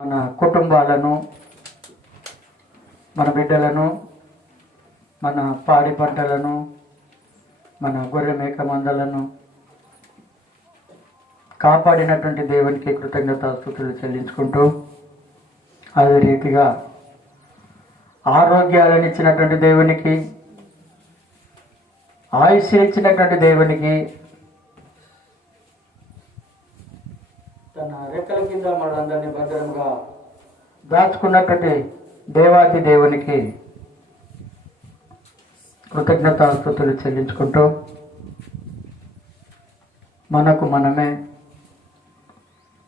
మన కుటుంబాలను, మన బిడ్డలను, మన పాడి పంటలను, మన గొర్రె మేక మందలను కాపాడినటువంటి దేవునికి కృతజ్ఞతాస్తుతులు చెల్లించుకుంటూ, అదే రీతిగా ఆరోగ్యాలను ఇచ్చినటువంటి దేవునికి, ఆయుష్ ఇచ్చినటువంటి దేవునికి, తన రెక్కల కింద మనందరినీ భద్రంగా దాచుకున్నటువంటి దేవాది దేవునికి కృతజ్ఞతాస్తుతులు చెల్లించుకుంటూ, మనకు మనమే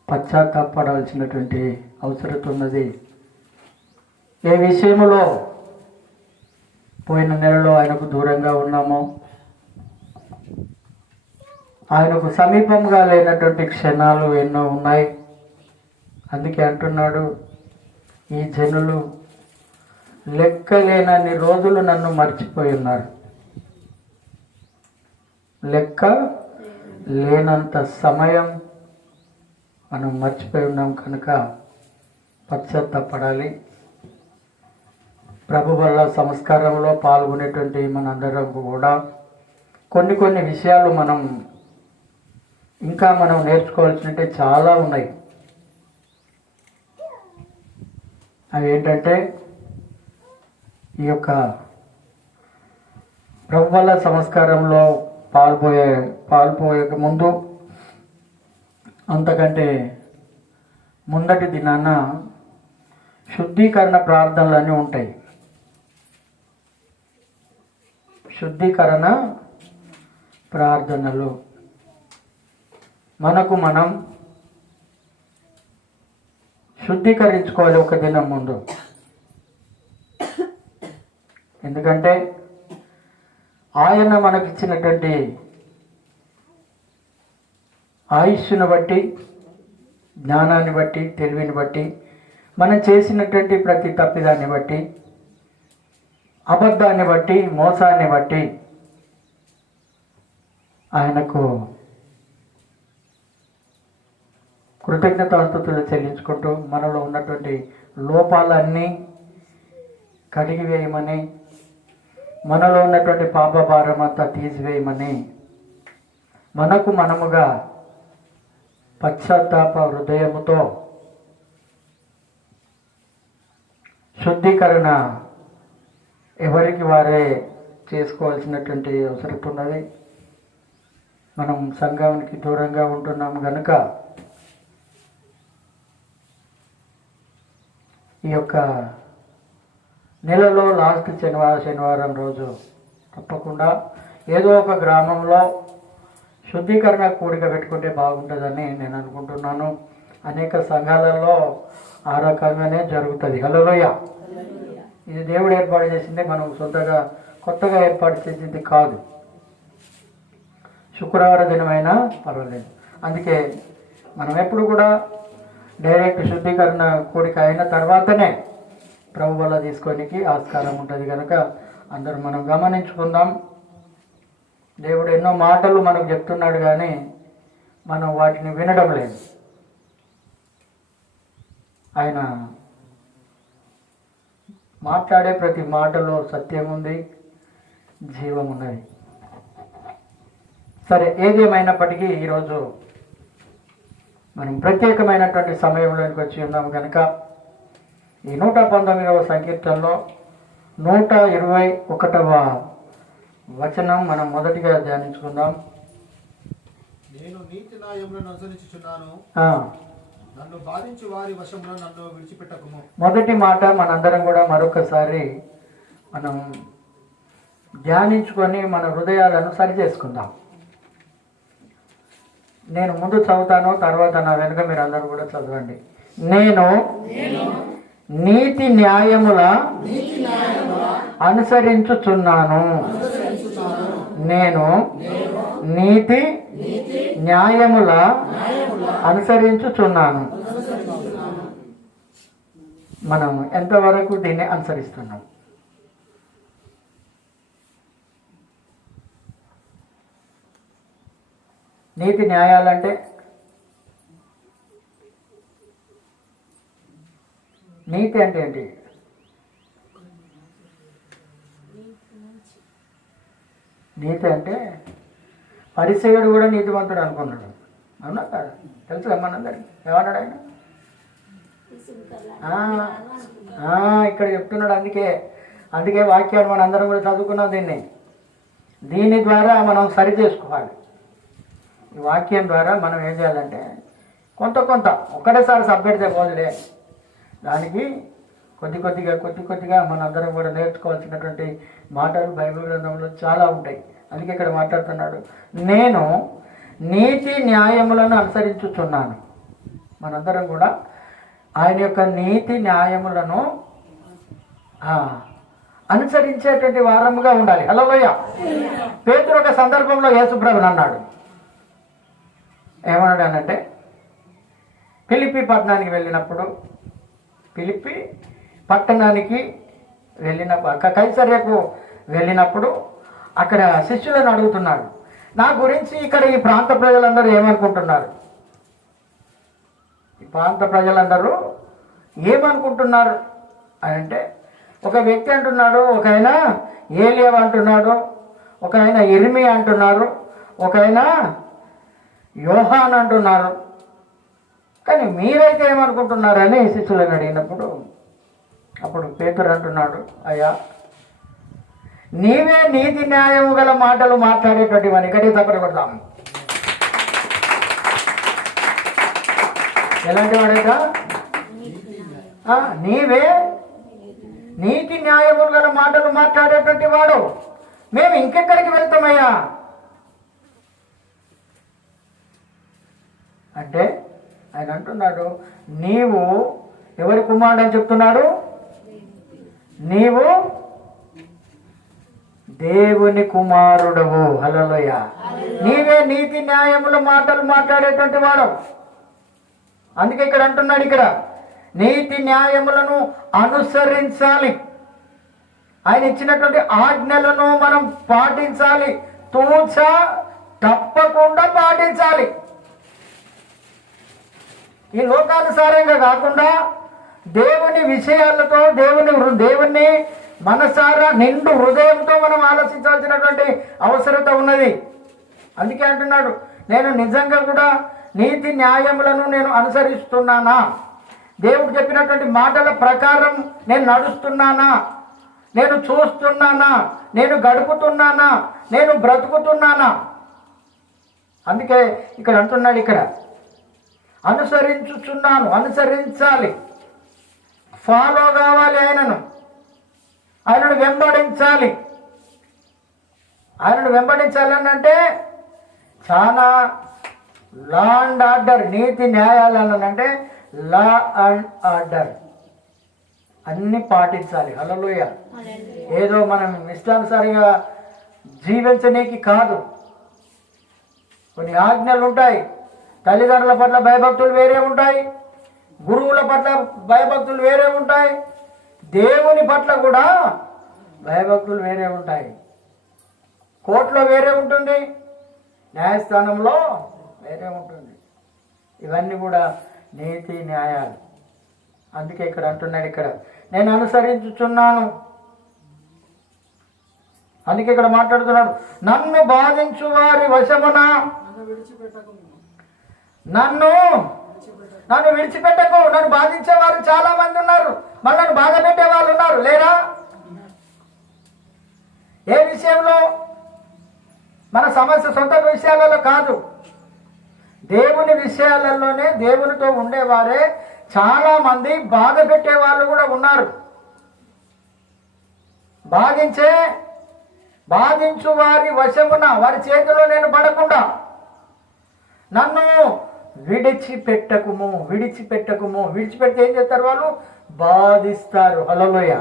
పశ్చాత్తాపడవలసినటువంటి అవసరం ఉన్నది. ఏ విషయంలో పోయిన నెలలో ఆయనకు దూరంగా ఉన్నామో, ఆయనకు సమీపంగా లేనటువంటి క్షణాలు ఎన్నో ఉన్నాయి. అందుకే అంటున్నాడు, ఈ జనులు లెక్కలేనన్ని రోజులు నన్ను మర్చిపోయి ఉన్నారు. లెక్క లేనంత సమయం మనం మర్చిపోయి ఉన్నాం కనుక పశ్చాత్తాపడాలి. ప్రభు వల్ల సంస్కారంలో పాల్గొనేటువంటి మనందరం కూడా కొన్ని విషయాలు మనం నేర్చుకోవాల్సినవి చాలా ఉన్నాయి. అవి ఏంటంటే, ఈ యొక్క ప్రభు వల్ల సంస్కారంలో పాల్పోయే ముందు, అంతకంటే ముందటి దినాన శుద్ధీకరణ ప్రార్థనలన్నీ ఉంటాయి. శుద్ధీకరణ ప్రార్థనలు మనకు మనం శుద్ధీకరించుకోవాలి ఒక దినం ముందు. ఎందుకంటే ఆయన మనకిచ్చినటువంటి ఆయుష్ను బట్టి, జ్ఞానాన్ని బట్టి, తెలివిని బట్టి, మనం చేసినటువంటి ప్రతి తప్పిదాన్ని బట్టి, అబద్ధాన్ని బట్టి, మోసాన్ని బట్టి ఆయనకు కృతజ్ఞతాస్తుతులు చెల్లించుకుంటూ, మనలో ఉన్నటువంటి లోపాలన్నీ కడిగివేయమని, మనలో ఉన్నటువంటి పాప భారం అంతా తీసివేయమని, మనకు మనముగా పశ్చాత్తాప హృదయముతో శుద్ధీకరణ ఎవరికి వారే చేసుకోవాల్సినటువంటి అవసరం ఉన్నది. మనం సంఘానికి దూరంగా ఉంటున్నాము కనుక ఈ యొక్క నెలలో లాస్ట్ శనివారం రోజు తప్పకుండా ఏదో ఒక గ్రామంలో శుద్ధీకరణ కూడిక పెట్టుకుంటే బాగుంటుందని నేను అనుకుంటున్నాను. అనేక సంఘాలలో ఆ రకంగానే జరుగుతుంది. హల్లెలూయా. ఇది దేవుడు ఏర్పాటు చేసింది, మనం సొంతగా కొత్తగా ఏర్పాటు చేసింది కాదు. శుక్రవారం దినమైనా పర్వాలేదు. అందుకే మనం ఎప్పుడు కూడా డైరెక్ట్ శుద్ధీకరణ కూడిక అయిన తర్వాతనే ప్రభు వల్ల తీసుకోనికి ఆస్కారం ఉంటుంది కనుక అందరూ మనం గమనించుకుందాం. దేవుడు ఎన్నో మాటలు మనకు చెప్తున్నాడు, కానీ మనం వాటిని వినడం లేదు. ఆయన మాట్లాడే ప్రతి మాటలో సత్యం ఉంది, జీవం ఉన్నది. సరే, ఏదేమైనప్పటికీ ఈరోజు మనం ప్రత్యేకమైనటువంటి సమయంలోకి వచ్చి ఉన్నాము కనుక ఈ 119వ సంకీర్తనలో 121వ వచనం మనం మొదటిగా ధ్యానించుకుందాం. నేను నీతి న్యాయములను అనుసరించుచున్నాను, నన్ను బాధించు వారి వశములో నన్ను విడిచిపెట్టకుము. మొదటి మాట మనందరం కూడా మరొకసారి మనం ధ్యానించుకొని మన హృదయాలను సరి చేసుకుందాం. నేను ముందు చదువుతాను, తర్వాత నా వెనుక మీరు అందరూ కూడా చదవండి. నేను నీతి న్యాయముల అనుసరించుచున్నాను. నేను నీతి న్యాయముల అనుసరించుచున్నాను. మనం ఎంతవరకు దీన్ని అనుసరిస్తున్నాం? నీతి న్యాయాలంటే నీతి అంటే ఏంటి? నీతి అంటే పరిసయుడు కూడా నీతివంతుడు అనుకున్నాడు. అవునా కాదు? తెలుసు మనందరికి. ఏమన్నాడు ఆయన? ఇక్కడ చెప్తున్నాడు. అందుకే వాక్యాన్ని మన అందరం కూడా చదువుకున్నాం. దీని ద్వారా మనం సరి చేసుకోవాలి. ఈ వాక్యం ద్వారా మనం ఏం చేయాలంటే కొంత ఒక్కటేసారి సబ్జెక్ట్ పోదులే, దానికి కొద్ది కొద్దిగా మనందరం కూడా నేర్చుకోవాల్సినటువంటి మాటలు బైబిల్ గ్రంథంలో చాలా ఉంటాయి. అందుకే ఇక్కడ మాట్లాడుతున్నాడు, నేను నీతి న్యాయములను అనుసరించుచున్నాను. మనందరం కూడా ఆయన యొక్క నీతి న్యాయములను అనుసరించేటువంటి వారముగా ఉండాలి. హల్లెలూయ. పేతురు ఒక సందర్భంలో యేసుప్రభుని అన్నాడు. ఏమన్నాడు అనంటే, ఫిలిప్పీ పట్టణానికి వెళ్ళినప్పుడు కైసర్యకు వెళ్ళినప్పుడు అక్కడ శిష్యులను అడుగుతున్నాడు, నా గురించి ఇక్కడ ఈ ప్రాంత ప్రజలందరూ ఏమనుకుంటున్నారు? ఈ ప్రాంత ప్రజలందరూ ఏమనుకుంటున్నారు అని అంటే, ఒక వ్యక్తి అంటున్నాడు, ఒక ఆయన ఏలియా అంటున్నాడు, ఒక ఆయన ఇర్మియా అంటున్నారు, ఒక ఆయన యోహాన్ అంటున్నారు, కానీ మీరైతే ఏమనుకుంటున్నారని శిష్యులను అడిగినప్పుడు అప్పుడు పేతురు అంటున్నాడు, అయ్యా నీవే నీతి న్యాయము గల మాటలు మాట్లాడేటువంటి వాని గట్టి తప్పడబడతాము. ఎలాంటి వాడైతే నీవే నీతి న్యాయములు గల మాటలు మాట్లాడేటువంటి వాడు, మేము ఇంకెక్కడికి వెళ్తామయ్యా అంటే ఆయన అంటున్నాడు, నీవు ఎవరి కుమారుడు అని చెప్తున్నాడు? నీవు దేవుని కుమారుడవు. హల్లెలూయా. నీవే నీతి న్యాయముల మాటలు మాట్లాడేటువంటి వాడు. అందుకే ఇక్కడ అంటున్నాడు, ఇక్కడ నీతి న్యాయములను అనుసరించాలి. ఆయన ఇచ్చినటువంటి ఆజ్ఞలను మనం పాటించాలి, తప్పకుండా పాటించాలి. ఈ లోకానుసారంగా కాకుండా దేవుని విషయాలతో దేవుణ్ణి మనసారా నిండు హృదయంతో మనం ఆలోచించాల్సినటువంటి అవసరత ఉన్నది. అందుకే అంటున్నాడు, నేను నిజంగా కూడా నీతి న్యాయములను నేను అనుసరిస్తున్నానా? దేవుడు చెప్పినటువంటి మాటల ప్రకారం నేను నడుస్తున్నానా? నేను చూస్తున్నానా? నేను గడుపుతున్నానా? నేను బ్రతుకుతున్నానా? అందుకే ఇక్కడ అంటున్నాడు, ఇక్కడ అనుసరించుచున్నాను, అనుసరించాలి, ఫాలో కావాలి, ఆయనను వెంబడించాలి. ఆయనను వెంబడించాలని అంటే చాలా లా అండ్ ఆర్డర్, నీతి న్యాయాలను అంటే లా అండ్ ఆర్డర్ అన్ని పాటించాలి. హల్లెలూయా. ఏదో మనం ఇష్టానుసారంగా జీవించనీకి కాదు. కొన్ని ఆజ్ఞలు ఉంటాయి. తల్లిదండ్రుల పట్ల భయభక్తులు వేరే ఉంటాయి, గురువుల పట్ల భయభక్తులు వేరే ఉంటాయి, దేవుని పట్ల కూడా భయభక్తులు వేరే ఉంటాయి. కోర్టులో వేరే ఉంటుంది, న్యాయస్థానంలో వేరే ఉంటుంది. ఇవన్నీ కూడా నీతి న్యాయాలు. అందుకే ఇక్కడ అంటున్నాడు, ఇక్కడ నేను అనుసరించుచున్నాను. అందుకే ఇక్కడ మాట్లాడుతున్నాడు, నన్ను బాధించు వారి వశమున నన్ను విడిచిపెట్టకు. నన్ను బాధించేవారు చాలా మంది ఉన్నారు, మళ్ళీ నన్ను బాధ పెట్టే వాళ్ళు ఉన్నారు, లేరా? ఏ విషయంలో? మన సమస్య సొంత విషయాలలో కాదు, దేవుని విషయాలలోనే దేవునితో ఉండేవారే చాలా మంది బాధ పెట్టే వాళ్ళు కూడా ఉన్నారు. బాధించు వారి వశమున, వారి చేతిలో నేను పడకుండా నన్ను విడిచిపెట్టకుము. విడిచిపెడితే ఏం చేస్తారు? వాళ్ళు బాధిస్తారు. హల్లెలూయా.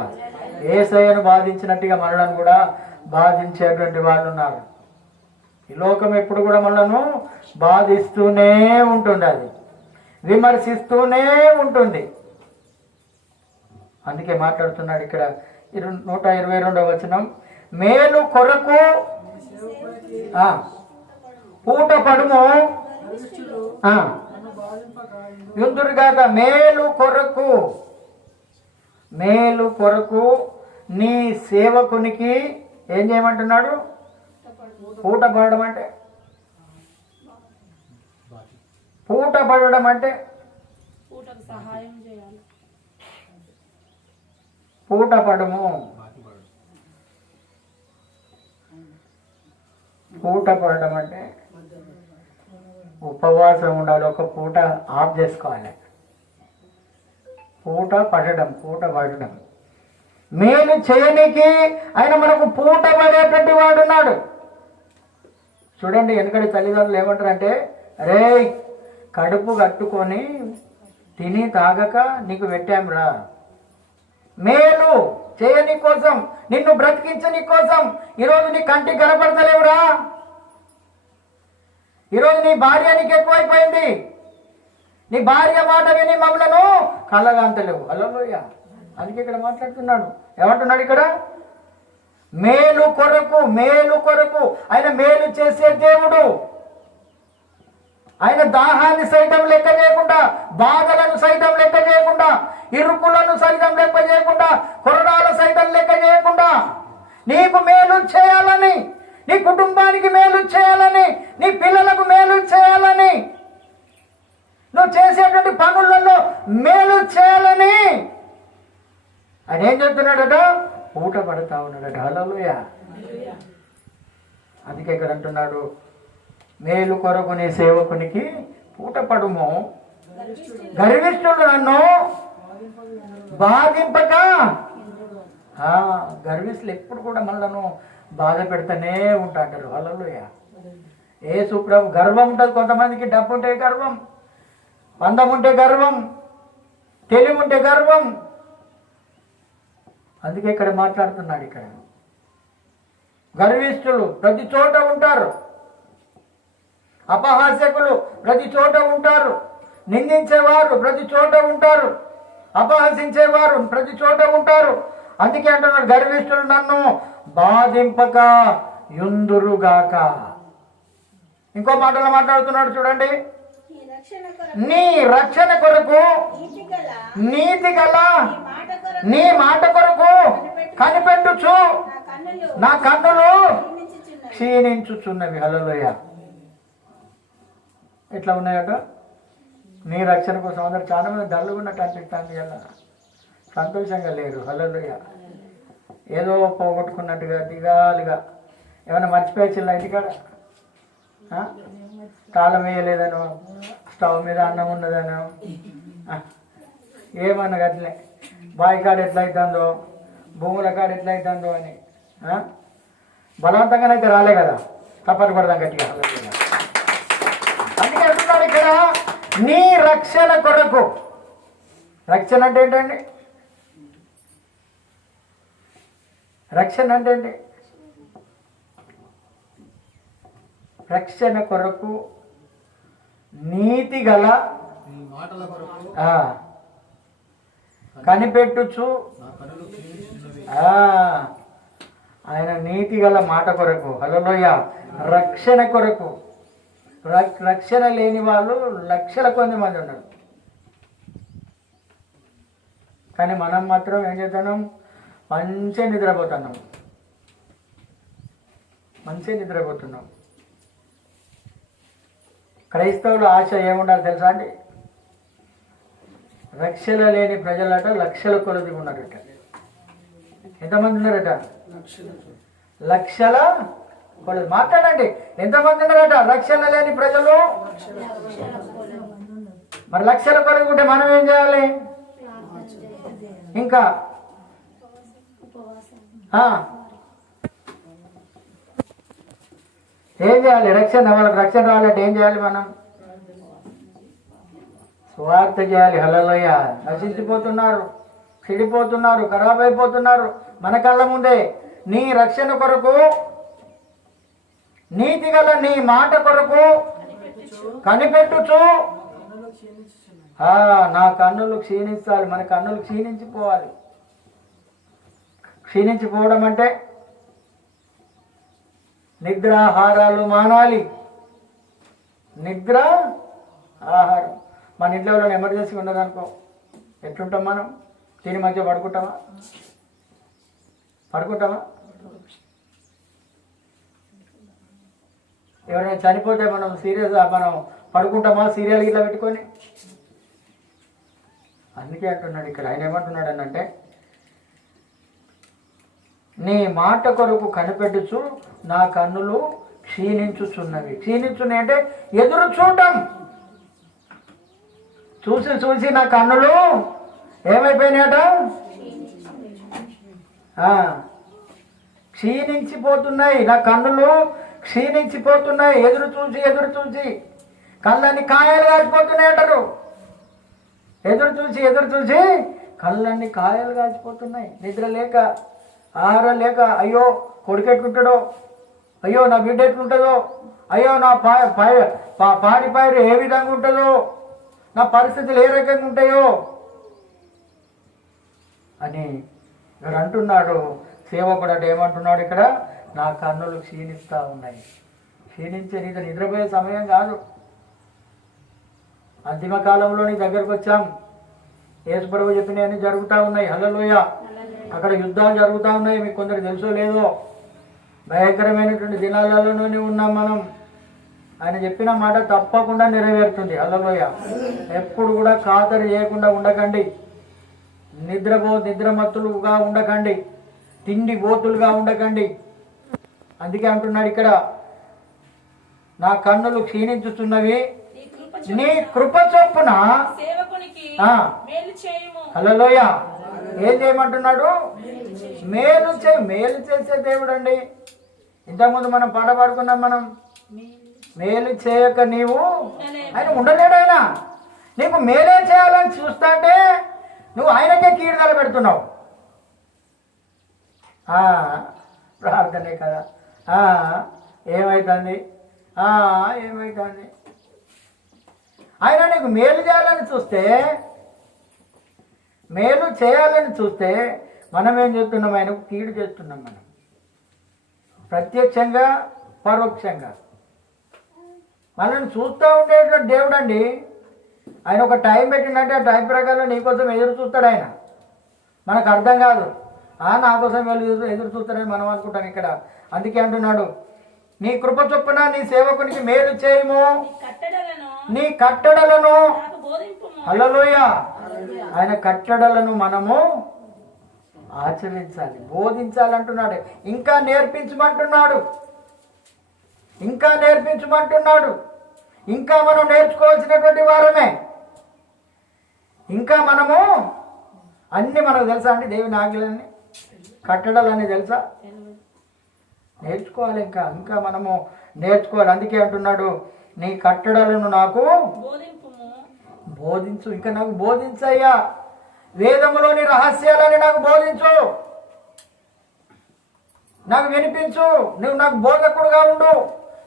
యేసయ్యను బాధించినట్టుగా మనలను కూడా బాధించేటువంటి వాళ్ళు ఉన్నారు. ఈ లోకం ఎప్పుడు కూడా మనలను బాధిస్తూనే ఉంటుంది, అది విమర్శిస్తూనే ఉంటుంది. అందుకే మాట్లాడుతున్నాడు ఇక్కడ 122వ వచనం, మేలు కొరకు పూట పడుము యుందురుగాక. మేలు కొరకు మేలు కొరకు నీ సేవకునికి ఏం చేయమంటున్నాడు? పూట పడడం అంటే పూట పడడం అంటే సహాయం చేయాలి. పూట పడము, పూట పడడం అంటే ఉపవాసం ఉండాలి, ఒక పూట ఆఫ్ చేసుకోవాలి. పూట పడడం, పూట పడడం. మేలు చేయనికి ఆయన మనకు పూట పడేటట్టు వాడున్నాడు. చూడండి, వెనకటి తల్లిదండ్రులు ఏమంటారంటే, రే కడుపు కట్టుకొని తిని తాగక నీకు పెట్టాంరా, మేలు చేయని కోసం, నిన్ను బ్రతికించని కోసం. ఈరోజు నీ కంటికి కనపడతలేవురా, ఈరోజు నీ భార్య నీకు ఎక్కువైపోయింది, నీ భార్య మాట విని మమ్మలను కలగాంతలేవు. హల్లెలూయా. అందుకే ఇక్కడ మాట్లాడుతున్నాడు. ఏమంటున్నాడు ఇక్కడ? మేలు కొరకు, మేలు కొరకు. ఆయన మేలు చేసే దేవుడు. ఆయన దాహాన్ని సైతం లెక్క చేయకుండా, బాధలను సైతం లెక్క చేయకుండా, ఇరుకులను సైతం లెక్క చేయకుండా, కొరడాల సైతం లెక్క చేయకుండా నీకు మేలు చేయాలని, నీ కుటుంబానికి మేలు చేయాలని, నీ పిల్లలకు మేలు చేయాలని, నువ్వు చేసేటువంటి పనులలో మేలు చేయాలని ఆయన ఏం చెప్తున్నాడట? పూట పడతా ఉన్నాడట. హల్లెలూయా. అందుకే ఇక్కడ అంటున్నాడు, మేలు కొరకు నీ సేవకునికి పూట పడుము. గర్విష్ఠుడు నన్ను బాధింపక. గర్విష్ఠులు ఎప్పుడు కూడా మనలను బాధ పెడతానే ఉంటారు. హల్లెలూయా. యేసు ప్రభు గర్వం ఉంటుంది. కొంతమందికి డబ్బు ఉంటే గర్వం, అందం ఉంటే గర్వం, తెలివి ఉంటే గర్వం. అందుకే ఇక్కడ మాట్లాడుతున్నాడు. ఇక్కడ గర్విష్ఠులు ప్రతి చోట ఉంటారు, అపహాస్యకులు ప్రతి చోట ఉంటారు, నిందించేవారు ప్రతి చోట ఉంటారు, అపహసించేవారు ప్రతి చోట ఉంటారు. అందుకే అంటున్నాడు, గర్విష్ఠులు నన్ను బాధింపక యుందురుగాక. ఇంకో మాటలో మాట్లాడుతున్నాడు చూడండి, నీ రక్షణ కొరకు నీతి గల నీ మాట కొరకు కనిపెట్టుచు నా కన్నులు క్షీణించుచున్నవి. హల్లెలూయా. ఎట్లా ఉన్నాయట? నీ రక్షణ కోసం అందరు చాలా మంది దళ్ళుకున్నట్టు అనిపిస్తుంది కదా, సంతోషంగా లేరు. హల్లెలూయా. ఏదో పోగొట్టుకున్నట్టుగా దిగాలుగా, ఏమైనా మర్చిపోయచ్చిల్లా ఇంటికాడ, తాళం వేయలేదనో, స్టవ్ మీద అన్నం ఉన్నదనో, ఏమన్నా అట్లే బావి కాడ ఎట్లయితుందో, భూముల కాడ ఎట్లయితుందో అని బలవంతంగానైతే రాలే కదా, తప్పని పడదాం గట్టిగా. అందుకే అంటున్నాడు ఇక్కడ, నీ రక్షణ కొరకు. రక్షణ అంటే ఏంటండి? రక్షణ అంటే ఏంటి? రక్షణ కొరకు నీతి గల కనిపెట్టుచు. ఆయన నీతి గల మాట కొరకు. హల్లెలూయా. రక్షణ కొరకు. రక్షణ లేని వాళ్ళు లక్షల కొద్ది మంది ఉన్నారు. కానీ మనం మాత్రం ఏం చేస్తున్నాం? మంచిగా నిద్రపోతున్నాం, మంచిగా నిద్రపోతున్నాం. క్రైస్తవుల ఆశ ఏముండాలి తెలుసా అండి? రక్షణ లేని ప్రజలట లక్షల కొలది ఉన్నారట. ఎంతమంది ఉన్నారట? లక్షల కొలది. మాట్లాడండి, ఎంతమంది ఉన్నారట రక్షణ లేని ప్రజలు? మరి లక్షల కొలది ఉంటే మనం ఏం చేయాలి? ఇంకా ఏం చేయాలి? రక్షణ, వాళ్ళకి రక్షణ రావాలంటే ఏం చేయాలి? మనం స్వార్థ చేయాలి. హల్లెలూయా. నశించిపోతున్నారు, చెడిపోతున్నారు, ఖరాబ్ అయిపోతున్నారు మన కళ్ళ ముందే. నీ రక్షణ కొరకు, నీతి గల నీ మాట కొరకు కనిపెట్టుచు. నా కన్నులు క్షీణించాలి. మన కన్నులు క్షీణించిపోవాలి. క్షీణించిపోవడం అంటే నిద్రాహారాలు మానాలి. నిద్ర ఆహారం. మన ఇంట్లో ఎమర్జెన్సీ ఉన్నదనుకో, ఎట్లుంటాం మనం? తిని మంచిగా పడుకుంటామా? ఎవరైనా చనిపోతే మనం మనం పడుకుంటామా సీరియల్ ఇట్లా పెట్టుకొని? అందుకే అంటున్నాడు ఇక్కడ. ఆయన ఏమంటున్నాడు అంటే, నీ మాట కొరకు కనిపెట్టుచు నా కన్నులు క్షీణించుచున్నవి. క్షీణించున్నాయి అంటే ఎదురు చూడటం. చూసి చూసి నా కన్నులు ఏమైపోయినాయట? క్షీణించిపోతున్నాయి. నా కన్నులు క్షీణించిపోతున్నాయి. ఎదురు చూసి కళ్ళని కాయలు కాచిపోతున్నాయి అంటారు. ఎదురు చూసి కళ్ళన్ని కాయలు కాచిపోతున్నాయి. నిద్ర లేక, ఆహారం లేక, అయ్యో కొడుకు ఎట్లుంటాడో, అయ్యో నా బిడ్డ ఎట్లుంటుందో, అయ్యో నా పాడి పైరు ఏ విధంగా ఉంటుందో, నా పరిస్థితులు ఏ రకంగా ఉంటాయో అని ఇక్కడ అంటున్నాడు సేవకుడు. అంటే ఏమంటున్నాడు ఇక్కడ? నా కన్నులు క్షీణిస్తూ ఉన్నాయి. క్షీణించే నిద్రపోయే సమయం కాదు. అంతిమ కాలంలో నీ దగ్గరకు వచ్చాం. యేసుప్రభు చెప్పినవన్నీ జరుగుతూ ఉన్నాయి. హల్లెలూయ. అక్కడ యుద్ధాలు జరుగుతూ ఉన్నాయి. మీకు కొందరు తెలుసో లేదో, భయంకరమైనటువంటి దినాలలోనే ఉన్నాం మనం. ఆయన చెప్పిన మాట తప్పకుండా నెరవేరుతుంది. హల్లెలూయ. ఎప్పుడు కూడా ఖాతరు చేయకుండా ఉండకండి. నిద్రమత్తులుగా ఉండకండి. తిండి బోతులుగా ఉండకండి. అందుకే అంటున్నాడు ఇక్కడ, నా కన్నులు క్షీణించుతున్నవి, నీ కృప చొప్పున. హల్లెలూయ. ఏం చేయమంటున్నాడు? మేలు చేసే దేవుడు అండి. ఇంతకుముందు మనం పాట పాడుకున్నాం. మనం మేలు చేయక నీవు, ఆయన ఉండలేడు. ఆయన నీకు మేలే చేయాలని చూస్తాంటే నువ్వు ఆయనకే కీడుదల పెడుతున్నావు. ప్రార్థనే కదా. ఏమవుతుంది? ఆయన నీకు మేలు చేయాలని చూస్తే మనం ఏం చేస్తున్నాం? ఆయనకు కీడు చేస్తున్నాం. మనం ప్రత్యక్షంగా పరోక్షంగా మనల్ని చూస్తూ ఉండేటువంటి దేవుడు అండి. ఆయన ఒక టైం పెట్టిందంటే ఆ టైం ప్రకారం నీకోసం ఎదురు చూస్తాడు ఆయన. మనకు అర్థం కాదు. నా కోసం ఎదురు చూస్తాడని మనం అనుకుంటాం ఇక్కడ. అందుకే అంటున్నాడు, నీ కృప చొప్పున నీ సేవకునికి మేలు చేయము, నీ కట్టడలను. హల్లెలూయ. ఆయన కట్టడలను మనము ఆచరించాలి, బోధించాలంటున్నాడు. ఇంకా నేర్పించమంటున్నాడు. ఇంకా మనం నేర్చుకోవాల్సినటువంటి వారమే. ఇంకా మనము అన్నీ మనకు తెలుసా అండి? దేవుని ఆజ్ఞలన్నీ, కట్టడాలన్నీ తెలుసా? నేర్చుకోవాలి. ఇంకా మనము నేర్చుకోవాలి. అందుకే అంటున్నాడు, నీ కట్టడాలను నాకు బోధించు. ఇంకా నాకు బోధించయ్యా. వేదములోని రహస్యాలని నాకు బోధించు, నాకు వినిపించు. నువ్వు నాకు బోధకుడుగా ఉండు,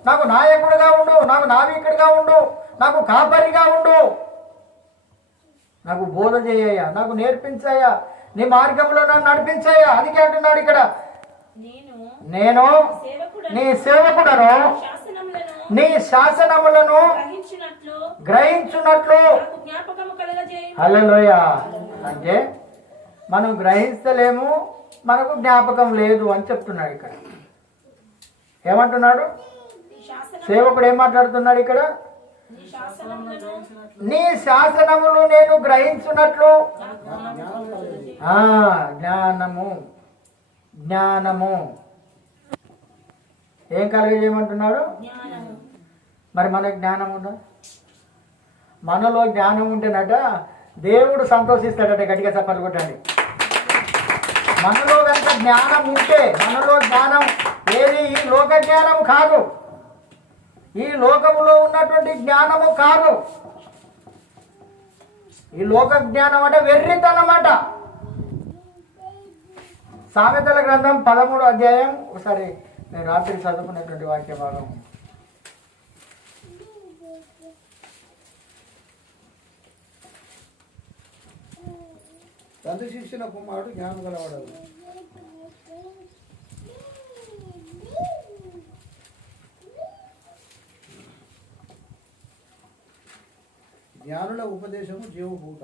నాకు నాయకుడిగా ఉండు, నాకు నావికుడిగా ఉండు, నాకు కాపరిగా ఉండు. నాకు బోధ చేయయ్యా, నాకు నేర్పించయ్యా, నీ మార్గంలో నన్ను నడిపించయ్యా. అందుకే అంటున్నాడు ఇక్కడ, నేను నీ సేవకుడను, నీ శాసనములను గ్రహించున్నట్లు. హల్లెలూయా. అంటే మనం గ్రహిస్తలేము, మనకు జ్ఞాపకం లేదు అని చెప్తున్నాడు ఇక్కడ. ఏమంటున్నాడు సేవకుడు? ఏం మాట్లాడుతున్నాడు ఇక్కడ? నీ శాసనములు నేను గ్రహించున్నట్లు. జ్ఞానము ఏం కలిగజేయమంటున్నాడు? మరి మనకు జ్ఞానం ఉందా? మనలో జ్ఞానం ఉంటేనట దేవుడు సంతోషిస్తాడట. గట్టిగా చప్పట్లు కొట్టండి. మనలో కనుక జ్ఞానం ఉంటే, మనలో జ్ఞానం ఏది? ఈ లోక జ్ఞానం కాదు, ఈ లోకములో ఉన్నటువంటి జ్ఞానము కాదు. ఈ లోక జ్ఞానం అంటే వెర్రితనమాట. సామెతల గ్రంథం 13వ అధ్యాయం, ఒకసారి నేను రాత్రి చదువుకున్నటువంటి వాక్య భాగం. తండ్రి శిక్షణ కుమారుడు జ్ఞానం గలవాడు. జ్ఞానుల ఉపదేశము జీవభూత.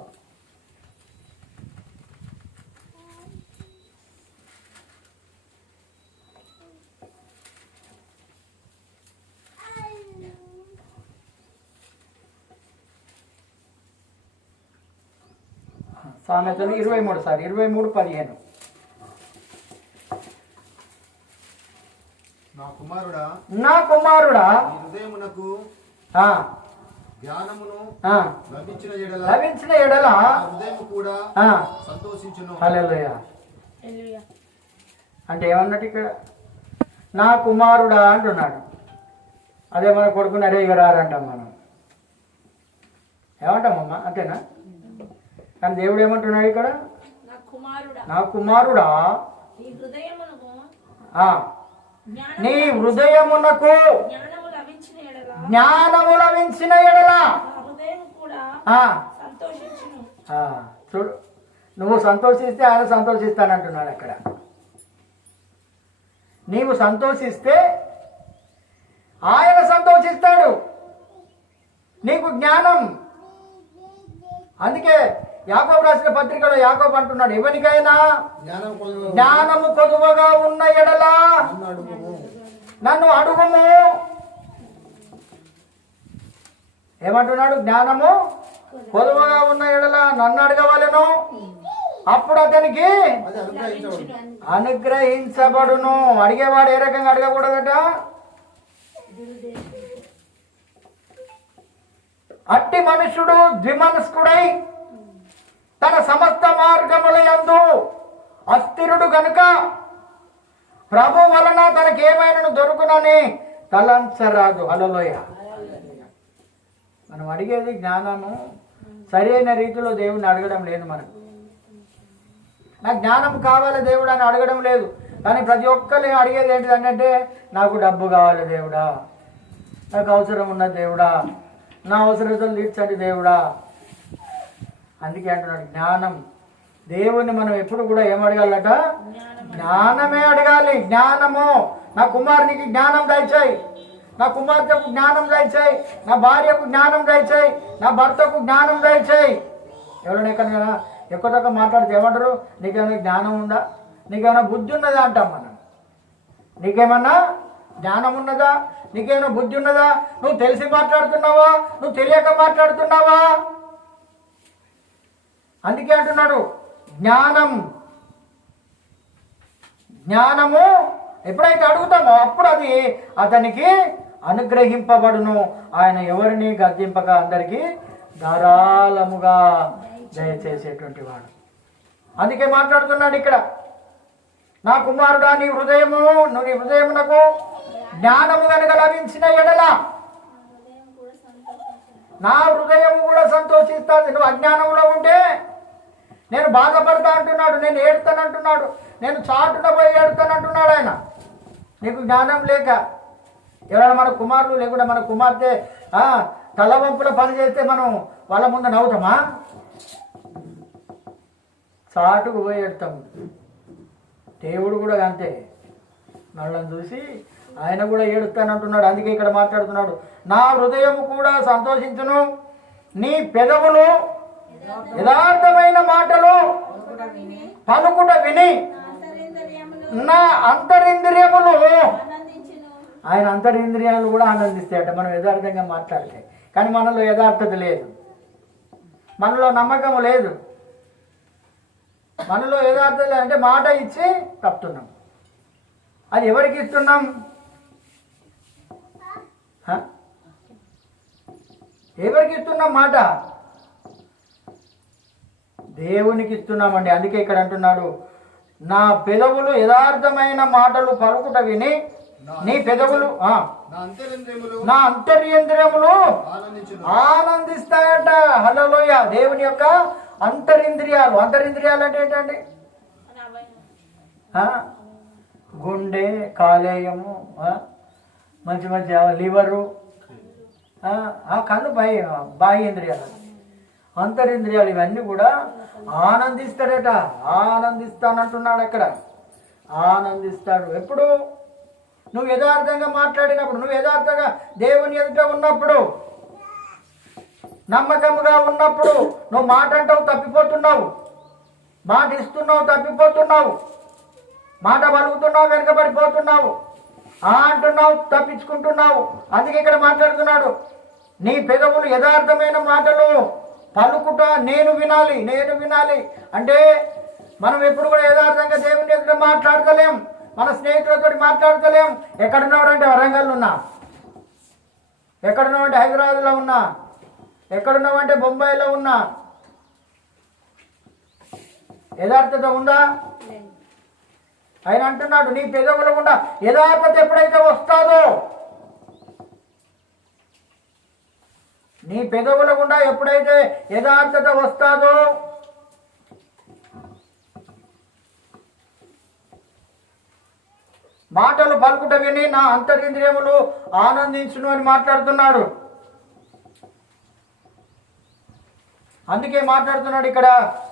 సామెతలు 23:15. నా కుమారుడా నీ హృదయమునకు ఆ, జ్ఞానమును ఆ, లభించిన ఎడల నా హృదయము కూడా ఆ, సంతోషించును. హల్లెలూయా. హల్లెలూయా. అంటే ఏమన్నట్టు ఇక్కడ నా కుమారుడా అంటున్నాడు. అదే మన కొడుకుని అరే ఇక రారంటాం మనం, ఏమంటామమ్మా అంతేనా? కానీ దేవుడు ఏమంటున్నాడు ఇక్కడ, నా కుమారుడా నా కుమారుడా నీ హృదయమునకు ఆ, నీ హృదయమునకు జ్ఞానము లభించిన ఎడల జ్ఞానము లభించిన ఎడల నా హృదయం కూడా ఆ, సంతోషించును. ఆ, చూడు, నువ్వు సంతోషిస్తే ఆయన సంతోషిస్తానంటున్నాడు అక్కడ. నీవు సంతోషిస్తే ఆయన సంతోషిస్తాడు. నీకు జ్ఞానం, అందుకే యాకోబు రాసిన పత్రికలో యాకోబు అంటున్నాడు, ఎవరికైనా జ్ఞానం కొలువు జ్ఞానము కొదువగా ఉన్న ఎడల నన్ను అడుగుము. నన్ను అడుగుము. ఏమంటున్నాడు? జ్ఞానము కొదువగా ఉన్న ఎడల నన్ను అడగవలెను, అప్పుడు అతనికి అది అనుగ్రహించబడు. అనుగ్రహించబడును. అడిగేవాడు ఏ రకంగా అడగకూడదట? అట్టి మనుషుడు ద్విమనస్కుడై తన సమస్త మార్గముల యందు అస్థిరుడు గనుక ప్రభు వలన తనకేమైనా దొరుకునని తలంచరాదు. హల్లెలూయా. మనం అడిగేది జ్ఞానము, సరైన రీతిలో దేవుని అడగడం లేదు. మనం నాకు జ్ఞానం కావాలి దేవుడు అని అడగడం లేదు. కానీ ప్రతి ఒక్కరు అడిగేది ఏంటిదంటే, నాకు డబ్బు కావాలి దేవుడా, నాకు అవసరం ఉన్న దేవుడా, నా అవసరతలు తీర్చండి దేవుడా. అందుకే అంటున్నాడు జ్ఞానం. దేవుని మనం ఎప్పుడు కూడా ఏం అడగాలట? జ్ఞానమే అడగాలి. జ్ఞానము, నా కుమారునికి జ్ఞానం దయచేయి, నా కుమార్తెకు జ్ఞానం దయచేయి, నా భార్యకు జ్ఞానం దయచేయి, నా భర్తకు జ్ఞానం దయచేయి. ఎవరైనా ఎక్కడైనా ఎక్కువ మాట్లాడితే ఏమంటారు? నీకేమైనా జ్ఞానం ఉందా, నీకేమైనా బుద్ధి ఉన్నదా అంటాం మనం. నీకేమన్నా జ్ఞానం ఉన్నదా, నీకేమైనా బుద్ధి ఉన్నదా? నువ్వు తెలిసి మాట్లాడుతున్నావా, నువ్వు తెలియక మాట్లాడుతున్నావా? అందుకే అంటున్నాడు జ్ఞానం. జ్ఞానము ఎప్పుడైతే అడుగుతామో అప్పుడు అది అతనికి అనుగ్రహింపబడును. ఆయన ఎవరిని గద్దింపక అందరికీ ధారాళముగా దయచేసేటువంటి వాడు. అందుకే మాట్లాడుతున్నాడు ఇక్కడ, నా కుమారుడా నీ హృదయము, నీ హృదయమునకు జ్ఞానము కనుక లభించిన ఎడల నా హృదయం కూడా సంతోషిస్తుంది. నువ్వు అజ్ఞానంలో ఉంటే నేను బాధపడతా అంటున్నాడు, నేను ఏడుతానంటున్నాడు, నేను చాటున పోయి ఏడుతానంటున్నాడు ఆయన. నీకు జ్ఞానం లేక ఎవరైనా మన కుమారులు లేకుండా మన కుమార్తె తలవంపుల పని చేస్తే మనం వాళ్ళ ముందు నవ్వుతామా? చాటుకు పోయి ఏడుతాము. దేవుడు కూడా అంతే, వాళ్ళని చూసి ఆయన కూడా ఏడుస్తానంటున్నాడు. అందుకే ఇక్కడ మాట్లాడుతున్నాడు, నా హృదయం కూడా సంతోషించును, నీ పెదవులు యథార్థమైన మాటలు పలుకుట విని నా అంతరింద్రియములు, ఆయన అంతరింద్రియాలు కూడా ఆనందిస్తాయట మనం యథార్థంగా మాట్లాడితే. కానీ మనలో యథార్థత లేదు, మనలో నమ్మకం లేదు, మనలో యథార్థత అంటే మాట ఇచ్చి తప్పుతున్నాం. అది ఎవరికి ఇస్తున్నాం? ఎవరికి ఇస్తున్నాం మాట? దేవునికి ఇస్తున్నామండి. అందుకే ఇక్కడ అంటున్నాడు, నా పెదవులు యథార్థమైన మాటలు పలుకుట విని నీ పెదవులు నా అంతర్యంద్రియములు ఆనందిస్తాయట. హల్లెలూయా. దేవుని యొక్క అంతరింద్రియాలు. అంతరింద్రియాలు అంటే ఏంటండి? గుండె, కాలేయము, మంచి మంచి లివరు, కళ్ళు, బాహ్యేంద్రియాలు, అంతరింద్రియాలు, ఇవన్నీ కూడా ఆనందిస్తాడట. ఆనందిస్తానంటున్నాడు అక్కడ. ఆనందిస్తాడు ఎప్పుడు? నువ్వు యథార్థంగా మాట్లాడినప్పుడు, నువ్వు యథార్థంగా దేవుని ఎదుట ఉన్నప్పుడు, నమ్మకంగా ఉన్నప్పుడు. నువ్వు మాట అంటావు తప్పిపోతున్నావు, మాట ఇస్తున్నావు తప్పిపోతున్నావు, మాట పలుకుతున్నావు వెనకబడిపోతున్నావు, అంటున్నావు తప్పించుకుంటున్నావు. అందుకే ఇక్కడ మాట్లాడుతున్నాడు, నీ పెదవులు యథార్థమైన మాటలు పలుకుట నేను వినాలి అంటే మనం ఎప్పుడు కూడా యథార్థంగా దేవుని ఎదుట మాట్లాడతలేం, మన స్నేహితులతో మాట్లాడతలేం. ఎక్కడున్నామంటే వరంగల్లో ఉన్నా, ఎక్కడున్నామంటే హైదరాబాద్లో ఉన్నా, ఎక్కడున్నామంటే బొంబాయిలో ఉన్నా. యథార్థత ఉందా? ఆయన అంటున్నాడు నీ పెదవుల గుండా యథార్థత ఎప్పుడైతే వస్తాదో, నీ పెదవుల గుండా ఎప్పుడైతే యథార్థత వస్తాదో మాటలు పలుకుట విని నా అంతరింద్రియములు ఆనందించును అని మాట్లాడుతున్నాడు. అందుకే మాట్లాడుతున్నాడు ఇక్కడ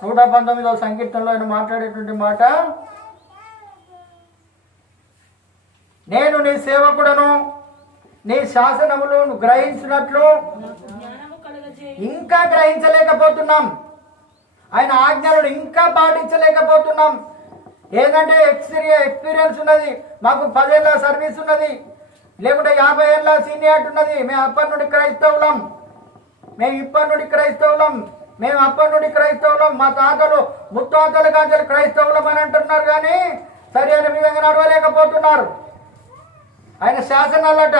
119వ సంకీర్తనలో ఆయన మాట్లాడేటువంటి మాట, నేను నీ సేవకుడను, నీ శాసనములు గ్రహించినట్లు జ్ఞానము కలుగజేయి. ఇంకా గ్రహించలేకపోతున్నాం, ఆయన ఆజ్ఞలను ఇంకా పాటించలేకపోతున్నాం. ఏంటంటే ఎక్స్పీరియన్స్ ఉన్నది, మాకు 10 ఏళ్ళ సర్వీస్ ఉన్నది, లేకుంటే 50 ఏళ్ళ సీనియారిటీ ఉన్నది, మేము అప్పటి నుండి క్రైస్తవులం, మేము అప్పటి నుండి క్రైస్తవులం, మా తాతలు ముత్తాతలు కాంచెలు క్రైస్తవులం అని అంటున్నారు. కానీ సరైన విధంగా నడవలేకపోతున్నారు. ఆయన శాసనాలట,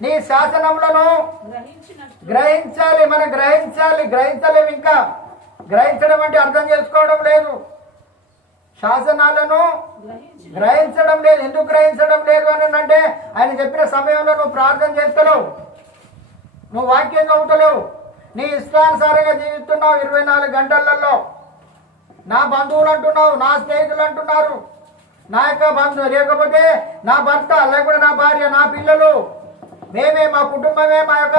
నీ శాసనములను గ్రహించాలి, మనం గ్రహించలేము. ఇంకా గ్రహించడం అంటే అర్థం చేసుకోవడం లేదు, శాసనాలను గ్రహించడం లేదు. ఎందుకు గ్రహించడం లేదు అని అంటే ఆయన చెప్పిన సమయంలో నువ్వు ప్రార్థన చేస్తలేవు, నువ్వు వాక్యం చదువుతలేవు, నీ ఇష్టానుసారంగా జీవిస్తున్నావు 24 గంటలలో. నా బంధువులు అంటున్నావు, నా స్నేహితులు అంటున్నారు, నా యొక్క బంధువు లేకపోతే నా భర్త, లేకపోతే నా భార్య, నా పిల్లలు, మా కుటుంబమే మా యొక్క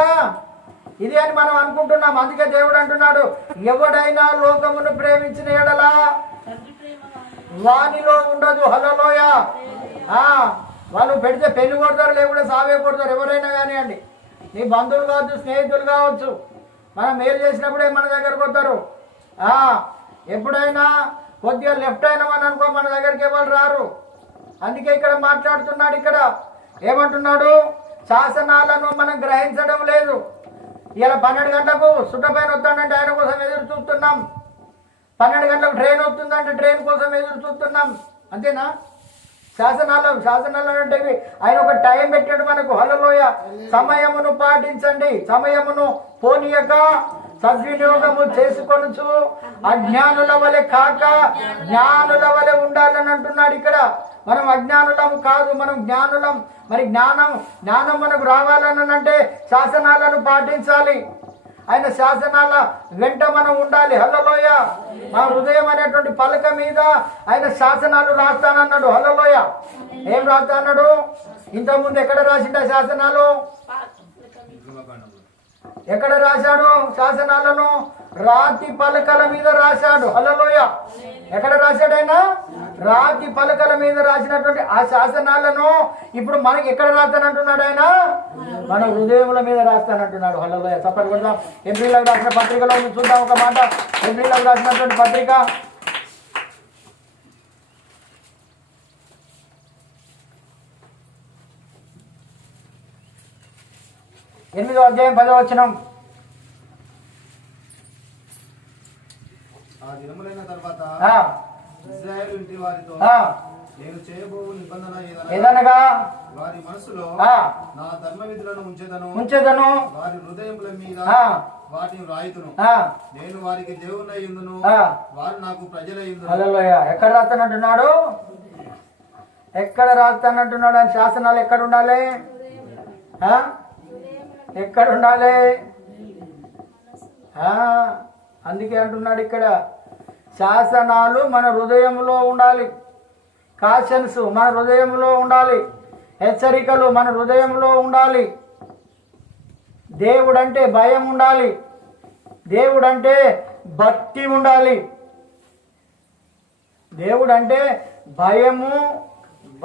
ఇది అని మనం అనుకుంటున్నాం. అందుకే దేవుడు అంటున్నాడు, ఎవడైనా లోకమును ప్రేమించిన ఎడలా వానిలో ఉండదు. హల్లెలూయ. వాళ్ళు పెడితే పెళ్లి కొడతారు, లేకుంటే సావే కొడతారు, ఎవరైనా కానివ్వండి. నీ బంధువులు కావచ్చు, స్నేహితులు కావచ్చు, మనం మేలు చేసినప్పుడే మన దగ్గరకు వస్తారు. ఎప్పుడైనా కొద్దిగా లెఫ్ట్ అయినామని అనుకో మన దగ్గరికి ఎవరు రారు. అందుకే ఇక్కడ మాట్లాడుతున్నాడు, ఇక్కడ ఏమంటున్నాడు, శాసనాలను మనం గ్రహించడం లేదు. ఇలా 12 గంటలకు సుట్టపైన వస్తాడంటే ఆయన కోసం ఎదురు చూస్తున్నాం, 12 గంటలకు ట్రైన్ వస్తుందంటే ట్రైన్ కోసం ఎదురు చూస్తున్నాం. అంతేనా? శాసనాలు అంటే ఆయన ఒక టైం పెట్టాడు మనకు. హల్లెలూయ. సమయమును పాటించండి, సమయమును పోనీయక సద్వినియోగము చేసుకొనుచు అజ్ఞానుల వలె కాక జ్ఞానుల వలె ఉండాలని అంటున్నాడు ఇక్కడ. మనం అజ్ఞానులము కాదు, మనం జ్ఞానులం. మరి జ్ఞానం మనకు రావాలని అంటే శాసనాలను పాటించాలి, ఆయన శాసనాల వెంట మనం ఉండాలి. హల్లెలూయ. మా హృదయం అనేటువంటి పలక మీద ఆయన శాసనాలు రాస్తానన్నాడు. హల్లెలూయ. ఏం రాస్తాడు? ఇంతకుముందు ఎక్కడ రాసిండ శాసనాలు? ఎక్కడ రాశాడు శాసనాలను? రాతి పలకల మీద రాశాడు. హల్లెలూయ. ఎక్కడ రాశాడు ఆయన? రాతి పలకల మీద రాసినటువంటి ఆ శాసనాలను ఇప్పుడు మనకి ఎక్కడ రాస్తానంటున్నాడు ఆయన? మన హృదయముల మీద రాస్తానంటున్నాడు. హల్లెలూయ. చప్పటి కొడదాం. ఎబ్రీలకు రాసిన పత్రికలో చూద్దాం ఒక మాట. ఎబ్రీలకు రాసినటువంటి పత్రిక 8వ అధ్యాయం 10వ వచనం. ఆ దినములైన తర్వాత ఇశ్రాయేలు ఇంటి వారితో నేను చేయబోవు నిబంధన ఏదనగా వారి మనసులో నా ధర్మ విధులను ఉంచెదను, వారి హృదయముల మీద వాటిని రాయుతును, నేను వారికి దేవునై యుందును, వారు నాకు ప్రజలై యుందురు. హల్లెలూయ. ఎక్కడ రాస్తానంటున్నాడు? ఆయన శాసనాలు ఎక్కడ ఉండాలి? ఎక్కడ ఉండాలి? అందుకే అంటున్నాడు ఇక్కడ, శాసనాలు మన హృదయంలో ఉండాలి, కాషన్స్ మన హృదయంలో ఉండాలి, హెచ్చరికలు మన హృదయంలో ఉండాలి. దేవుడంటే భయం ఉండాలి, దేవుడంటే భక్తి ఉండాలి. దేవుడంటే భయము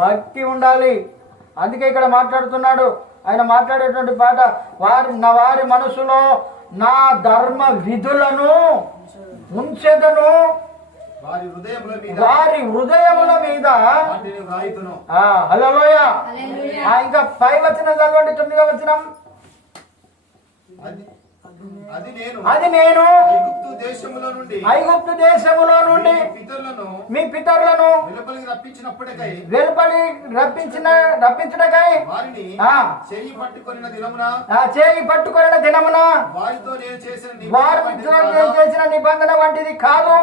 భక్తి ఉండాలి. అందుకే ఇక్కడ మాట్లాడుతున్నాడు. ఆయన మాట్లాడేటువంటి పాట, వారి మనసులో నా ధర్మ విధులను ఉంచెదను, వారి హృదయముల మీద. హల్లెలూయ. ఇంకా 5 వచనం చదవండి. 9వ వచనం. అది నేను ఐగుప్తు దేశములో నుండి మీ పితరులను వెలుపలికి రప్పించినప్పటికై రప్పించుటకై వారిని ఆ, చేయి పట్టుకొనిన దినమున చేయి పట్టుకొనిన దినమున వారితో నేను చేసిన వారితో నేను చేసిన నిబంధన వంటిది కాదు.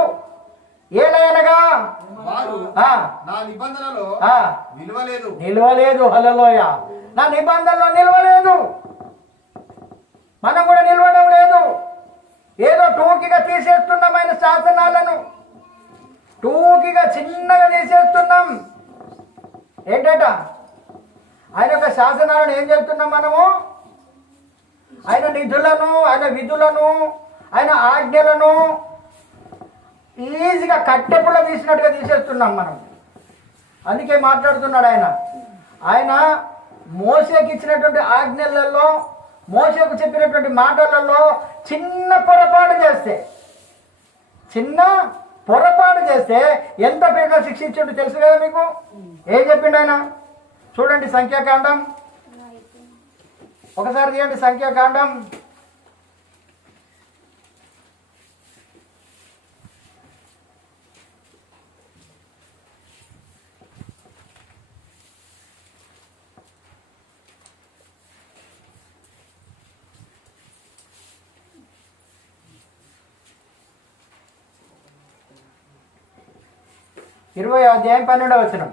ఏలయనగా వారు ఆ, నా నిబంధనలో ఆ, విలువలేదు. నిలవలేదు. హల్లెలూయా. నా నిబంధనలో నిలవలేదు. మనం కూడా నిలవడం లేదు. ఏదో టూకిగా తీసేస్తున్నాం ఆయన శాసనాలను, టూకిగా చిన్నగా తీసేస్తున్నాం. ఏంటట ఆయన యొక్క శాసనాలను ఏం చేస్తున్నాం మనము? ఆయన నిధులను, ఆయన విధులను, ఆయన ఆజ్ఞలను ఈజీగా కట్టెపుల్ల తీసినట్టుగా తీసేస్తున్నాం మనం. అందుకే మాట్లాడుతున్నాడు ఆయన మోసేకి ఇచ్చినటువంటి ఆజ్ఞలలో, మోసేకు చెప్పినటువంటి మాటలలో చిన్న పొరపాటు చేస్తే ఎంత పెద్ద శిక్షించుంటూ తెలుసు కదా మీకు. ఏం చెప్పిండు ఆయన? చూడండి సంఖ్యాకాండం, ఒకసారి తీయండి సంఖ్యాకాండం. ఇరవై అధ్యాయం 12వ వచనం.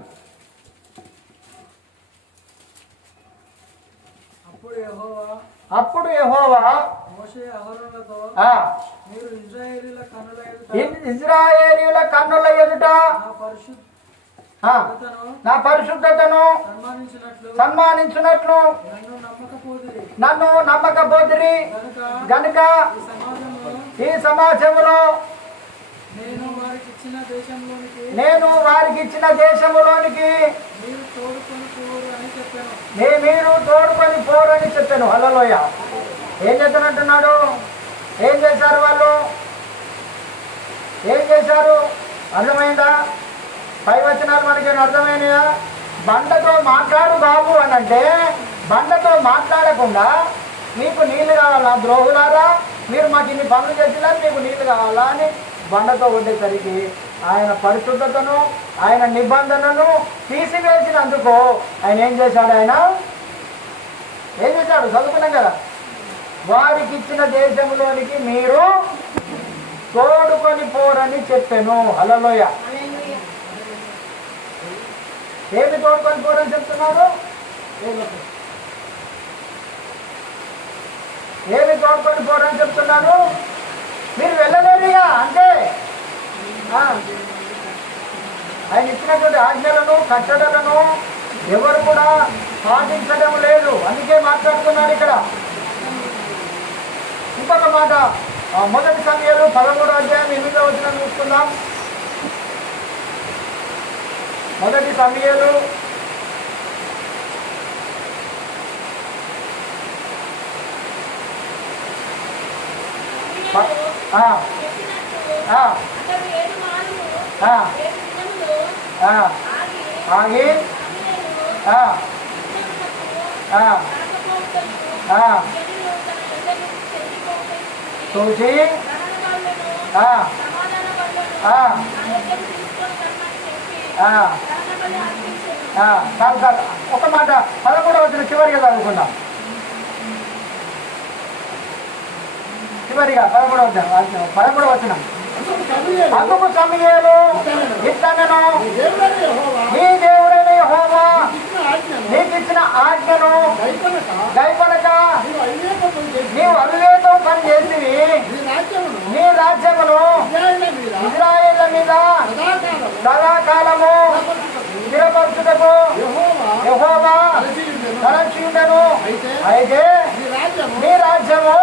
అప్పుడు యెహోవా మోషే అహరోనులతో ఆ, మీరు ఇశ్రాయేలీయుల కన్నుల ఎదుట నా నా పరిశుద్ధతను సన్మానించినట్లు నన్ను నమ్మకపోతిరి గనుక ఈ సమాజంలో నేను వారికి ఇచ్చిన దేశంలోనికి మీరు తోడుకొని పోరని చెప్పాను. హల్లెలూయా. ఏం చేస్తానంటున్నాడు? ఏం చేశారు వాళ్ళు? ఏం చేశారు? అర్థమైందా? పై వచనాలు మనకేం అర్థమైనయా? బండతో మాట్లాడు బాబు అని అంటే, బండతో మాట్లాడకుండా మీకు నీళ్ళు కావాలా ద్రోహులారా, మీరు మాకు ఇన్ని పనులు చేసినా మీకు నీళ్ళు కావాలా అని బండతో ఉండేసరికి ఆయన పరిశుద్ధతను, ఆయన నిబంధనను తీసివేసినందుకు ఆయన ఏం చేశాడు? ఏం చేశాడు? చదువుకున్నాం కదా. వారికి ఇచ్చిన దేశంలోనికి మీరు తోడుకొని పోరని చెప్పాను. హల్లెలూయా. ఏమి తోడుకొని పోరని చెప్తున్నారు? ఏమి తోడుకొని పోరని చెప్తున్నారు? మీరు వెళ్ళలేరుగా అంతే. ఆయన ఇచ్చినటువంటి ఆజ్ఞలను, కట్టడలను ఎవరు కూడా పాటించడం లేదు. అందుకే మాట్లాడుతున్నారు ఇక్కడ. ఇంకొక మాట, మొదటి సమయాలు 13వ అధ్యాయం 8వ వచనం చూసుకుందాం. మొదటి సమయాలు ఆగి చూసి ఒక మాట 13వ వచనం చివరిగా చదువుకుందాం. చివరిగా 13వ వచనం. అందుకు సమూయేలు ఇట్లనెను, నీ దేవుడైన యెహోవా నీకు ఇచ్చిన ఆజ్ఞను గైకొనక నీవు అవివేకం పని చేసివి. నీ రాజ్యమును ఇశ్రాయేళ్ల మీద సదాకాలము స్థిరపరచుటకు యెహోవా తలచియుండెను. అయితే నీ రాజ్యము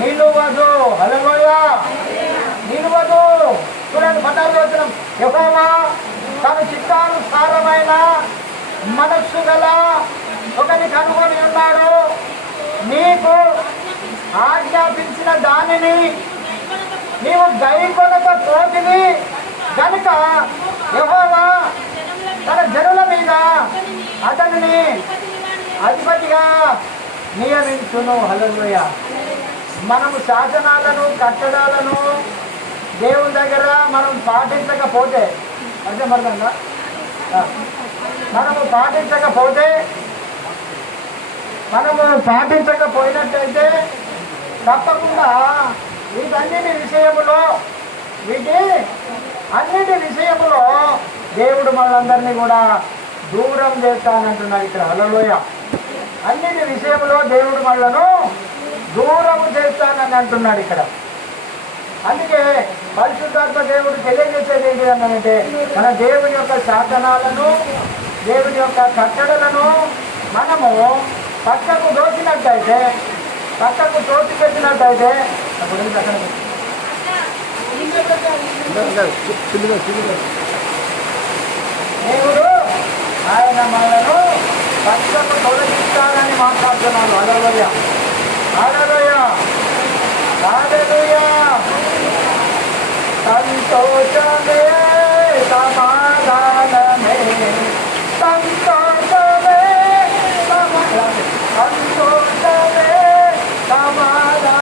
నిలువదు. హల్లెలూయా. నిలువదు. చూడండి 14వ వచనం. యెహోవా తన చిత్తానుసారమైన మనస్సు గల ఒకని కనుగొని ఉన్నాడు. నీకు ఆజ్ఞాపించిన దానిని నీవు గైకొనకపోతివి గనుక యెహోవా తన జనుల మీద అతనిని అధిపతిగా నియమించును. హల్లెలూయా. మనము శాసనాలను కట్టడాలను దేవుని దగ్గర మనం పాటించకపోతే అర్థమవుతుందా? మనము పాటించకపోయినట్టయితే తప్పకుండా వీటన్నిటి విషయములో దేవుడు మనందరినీ కూడా దూరం చేస్తానంటున్నాడు ఇక్కడ. హల్లెలూయ. అన్నిటి విషయంలో దేవుడు మనలను దూరం చేస్తానని అంటున్నాడు ఇక్కడ. అందుకే పరిశుద్ధాత్మ దేవుడు తెలియజేసేది ఏంటి అంటే మన దేవుని యొక్క శాసనాలను దేవుని యొక్క కట్టడలను మనము పక్కకు తోచిపెట్టినట్టయితే దేవుడు ఆయన మనలను పక్కకు తొలగిస్తానని మాట్లాడుతున్నాను. హల్లెలూయ, హల్లెలూయ, హల్లెలూయ. సంతోషమే